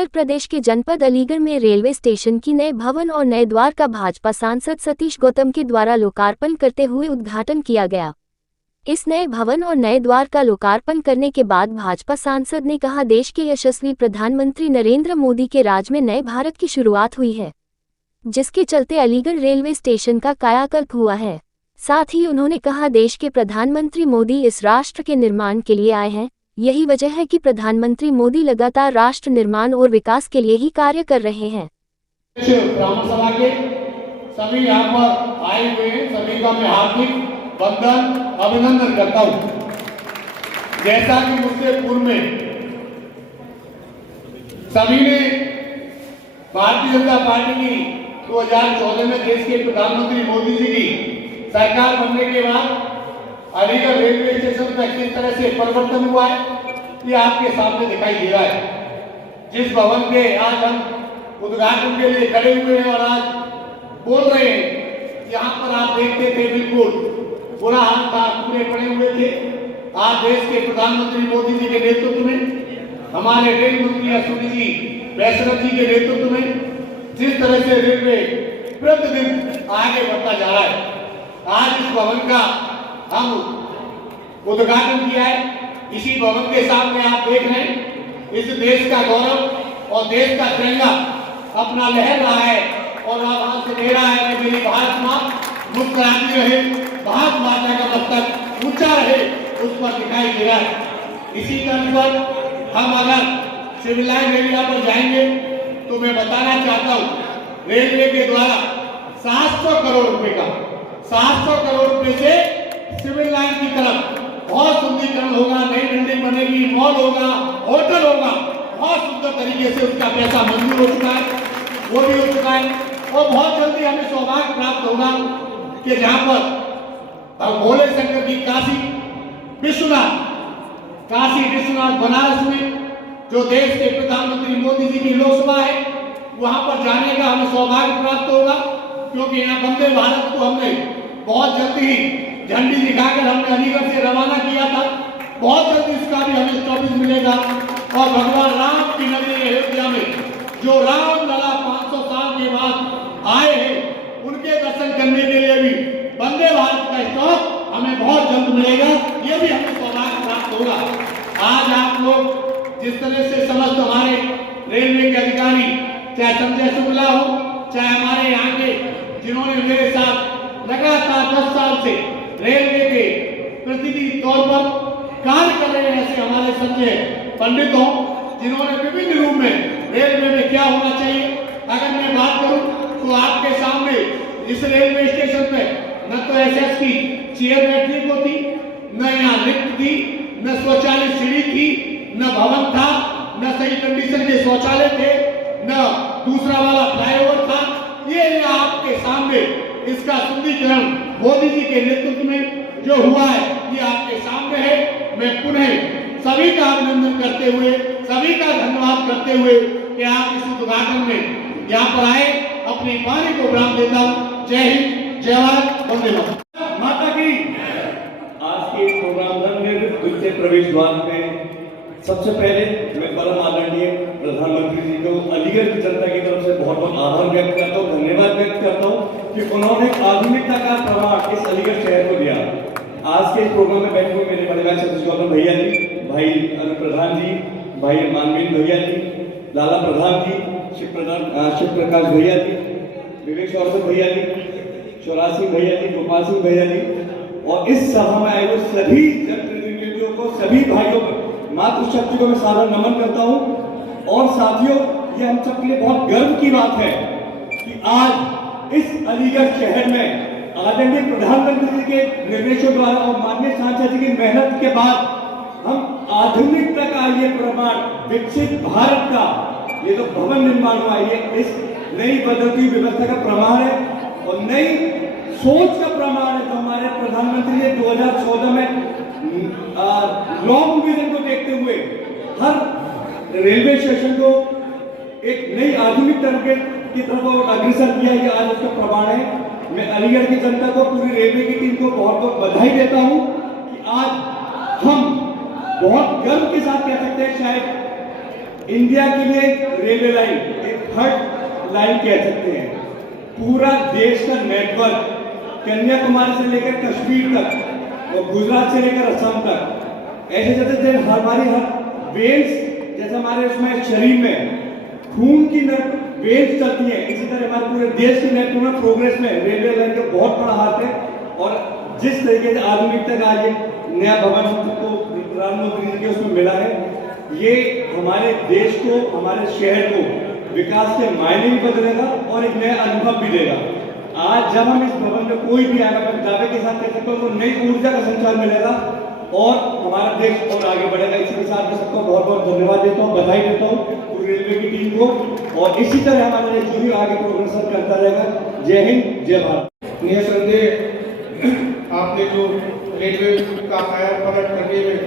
उत्तर प्रदेश के जनपद अलीगढ़ में रेलवे स्टेशन की नए भवन और नए द्वार का भाजपा सांसद सतीश गौतम के द्वारा लोकार्पण करते हुए उद्घाटन किया गया। इस नए भवन और नए द्वार का लोकार्पण करने के बाद भाजपा सांसद ने कहा, देश के यशस्वी प्रधानमंत्री नरेंद्र मोदी के राज में नए भारत की शुरुआत हुई है, जिसके चलते अलीगढ़ रेलवे स्टेशन का कायाकल्प हुआ है। साथ ही उन्होंने कहा, देश के प्रधानमंत्री मोदी इस राष्ट्र के निर्माण के लिए आए हैं। यही वजह है कि प्रधानमंत्री मोदी लगातार राष्ट्र निर्माण और विकास के लिए ही कार्य कर रहे हैं। ब्राह्मण सभा के सभी यहाँ पर आए हुए हैं, सभी का मैं हार्दिक वंदन अभिनंदन करता हूँ। जैसा कि मुझसे पूर्व में सभी ने भारतीय जनता पार्टी की 2014 में देश के प्रधानमंत्री मोदी जी की सरकार बनने के बाद अलीगढ़ रेलवे स्टेशन का किस तरह से परिवर्तन हुआ है, ये आपके सामने दिखाई दे रहा है। जिस भवन के आज हम उद्घाटन के लिए खड़े हुए हैं और आज बोल रहे हैं, यहाँ पर आप देखते थे बिल्कुल बुरा हाल था, टुकड़े पड़े हुए थे। आज देश के प्रधानमंत्री मोदी जी के नेतृत्व में, हमारे रेल मंत्री अश्विनी जी वैष्णव जी के नेतृत्व में जिस तरह से रेलवे प्रतिदिन आगे बढ़ता जा रहा है, आज इस भवन का हम उद्घाटन किया है। इसी भवन के सामने आप देख रहे हैं, इस देश का गौरव और देश का तिरंगा अपना लहर रहा है और आवाज से दे रहा है कि मेरी भारत माँ मुस्कुराती रहे, भारत माता का मस्तक ऊंचा रहे, उस पर दिखाई दे रहा है। इसी तर्ज पर हम अगर सिविल लाइन एरिया पर जाएंगे तो मैं बताना चाहता हूँ, रेलवे के द्वारा 700 करोड़ रुपए का 700 करोड़ रुपए से सिविल लाइन की तरफ बहुत सुंदरीकरण होगा, नई बिल्डिंग बनेगी, मॉल होगा, होटल होगा, बहुत सुंदर तरीके से उसका पैसा मंजूर हो चुका है, वो भी हो चुका है। और बहुत जल्दी हमें सौभाग्य प्राप्त होगा कि जहां पर भोले शंकर की काशी विश्वनाथ बनारस में जो देश के प्रधानमंत्री मोदी जी की लोकसभा है, वहां पर जाने का हमें सौभाग्य प्राप्त होगा, क्योंकि यहाँ वंदे भारत को हमने बहुत जल्दी ही झंडी दिखाकर हमने अलीगढ़ से रवाना किया था। बहुत जल्दी इसका भी हमें स्टॉपेज मिलेगा और भगवान राम की नगरी अयोध्या में जो राम लला 500 साल के बाद आए हैं, उनके दर्शन करने के लिए भी वंदे भारत का स्टॉप हमें बहुत जल्द मिलेगा। ये भी हमें सौभाग्य प्राप्त होगा। आज आप लोग जिस तरह से समस्त हमारे रेलवे के अधिकारी, चाहे संजय शुक्ला हो, चाहे हमारे यहाँ के जिन्होंने मेरे साथ लगातार 10 साल से रेलवे के प्रतिनिधि तौर पर कार्य कर रहे हैं, ऐसे हमारे संजय पंडित हो, जिन्होंने विभिन्न रूप में रेलवे में क्या होना चाहिए। अगर मैं बात करूं तो आपके सामने इस रेलवे स्टेशन पे न तो एसएस की चेयर बैठने को थी, न यहाँ लिफ्ट थी, न शौचालय सीढ़ी थी, न भवन था, न सही कंडीशन के शौचालय थे, न दूसरा वाला फ्लाईओवर था। ये आपके सामने इसका सुंदरीकरण मोदी जी के नेतृत्व में जो हुआ है, ये आपके सामने है। मैं पुनः सभी का अभिनंदन करते हुए, सभी का धन्यवाद करते हुए कि आप इस उद्घाटन में यहाँ पर आए, अपनी वाणी को विराम देता हूँ। जय हिंद, जय भारत, वंदे माता की। आज के प्रोग्राम में द्वितीय प्रवेश द्वार में सबसे पहले मैं परम आदरणीय प्रधानमंत्री जी को अलीगढ़ की जनता की तरफ से बहुत बहुत आभार व्यक्त करता हूँ, धन्यवाद व्यक्त करता हूँ कि उन्होंने आधुनिकता का प्रमाण इस अलीगढ़ शहर को दिया। आज के इस प्रोग्राम में बैठे हुए मेरे बड़े भाई सतीश गौतम भैया जी, भाई अनु प्रधान जी, भाई मानवीन भैया जी, लाला प्रधान जी, शिव प्रकाश भैया जी, विवेक सौरभ भैया जी, शिवराज सिंह भैया जी, गोपाल सिंह भैया जी, और इस सभा में आए हुए सभी जनप्रतिनिधियों को, सभी भाइयों को, मातृशक्ति को मैं सादर नमन करता हूँ। और साथियों, ये हम सबके लिए बहुत गर्व की बात है कि आज इस अलीगढ़ शहर में आदरणीय प्रधानमंत्री जी के निर्देशों द्वारा और माननीय सांसद जी की मेहनत के बाद हम आधुनिकता का ये प्रमाण, विकसित भारत का ये जो भवन निर्माण हुआ, ये इस नई बदलती व्यवस्था का प्रमाण है और नई सोच का प्रमाण है। जो हमारे प्रधानमंत्री ने 2014 में लॉन्ग विजन को देखते हुए हर रेलवे स्टेशन को एक नई आधुनिक तरीके की तरफ अग्रसर किया, ये आज उसका प्रमाण है। मैं अलीगढ़ की जनता को, पूरी रेलवे की टीम को बहुत बहुत बधाई देता हूं कि आज हम बहुत गर्व के साथ कह सकते हैं, शायद इंडिया के लिए रेलवे लाइन एक थर्ड लाइन कह सकते हैं। पूरा देश का नेटवर्क कन्याकुमारी से लेकर कश्मीर तक और गुजरात से लेकर असम तक, ऐसे जैसे हमारी हर वेन्स, जैसे हमारे उसमें शरीर में खून की वेन्स चलती है, इसी तरह हमारे पूरे देश के नेटवर्क में प्रोग्रेस में रेलवे लाइन का बहुत बड़ा हाथ है। और जिस तरीके से आधुनिकता का आज एक नया भवन हमको प्रधानमंत्री जी के उसमें मिला है, ये हमारे देश को, हमारे शहर को विकास के मायने भी बदलेगा और एक नया अनुभव भी देगा। आज जब हम इस भवन में कोई भी आएगा, मैं दावे के साथ कह सकता हूँ, तो नई ऊर्जा का संचार मिलेगा और हमारा देश और आगे बढ़ेगा। इसी के साथ मैं सबको बहुत बहुत धन्यवाद देता हूँ, बधाई देता हूँ पूरी रेलवे की टीम को, और इसी तरह हमारा देश जो भी आगे प्रोग्रेशन करता रहेगा। जय हिंद, जय भारत। निसंदेह आपने जो रेलवे का काया पलट करने में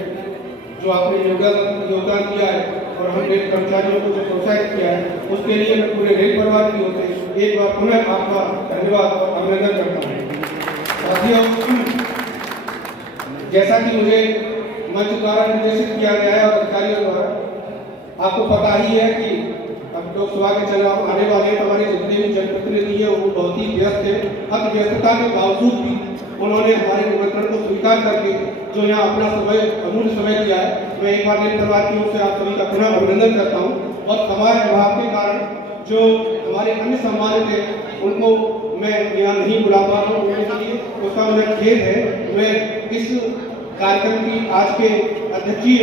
जो आपने योगदान दिया है और हम रेल कर्मचारियों को जो प्रोत्साहित किया है, उसके लिए मैं पूरे रेल परिवार की ओर से एक बार पुनः आपका धन्यवाद और अभिनंदन करता हूँ। साथियों, जैसा कि मुझे मंच द्वारा निर्देशित किया गया है और अधिकारियों द्वारा, आपको पता ही है कि अब लोकसभा के चुनाव आने वाले हमारे जितने भी जनप्रतिनिधि हैं वो बहुत ही व्यस्त है। अब व्यस्तता के बावजूद भी उन्होंने हमारे निमंत्रण को स्वीकार करके जो यहाँ अपना समय, अमूल्य समय दिया है, मैं एक बार रेल परिवार की ओर से आप सभी का पुनः अभिनंदन करता हूँ। और समाज विभाग के कारण जो हमारे अन्य सम्मानित हैं उनको मैं यहाँ नहीं बुला पा रहा हूँ, उनके लिए उसका मुझे खेद है। मैं इस कार्यक्रम की आज के अध्यक्षीय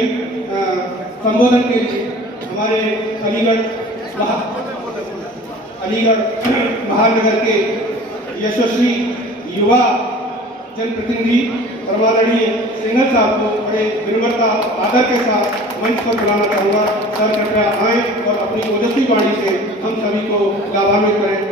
संबोधन के लिए हमारे अलीगढ़ महानगर के यशस्वी युवा जनप्रतिनिधि परमादरणीय सिंघल साहब को बड़े विनम्रता आदर के साथ मंच पर बुलाना चाहूँगा। सर कृपया आएँ और अपनी ओजस्वी वाणी से हम सभी को लाभान्वित करें।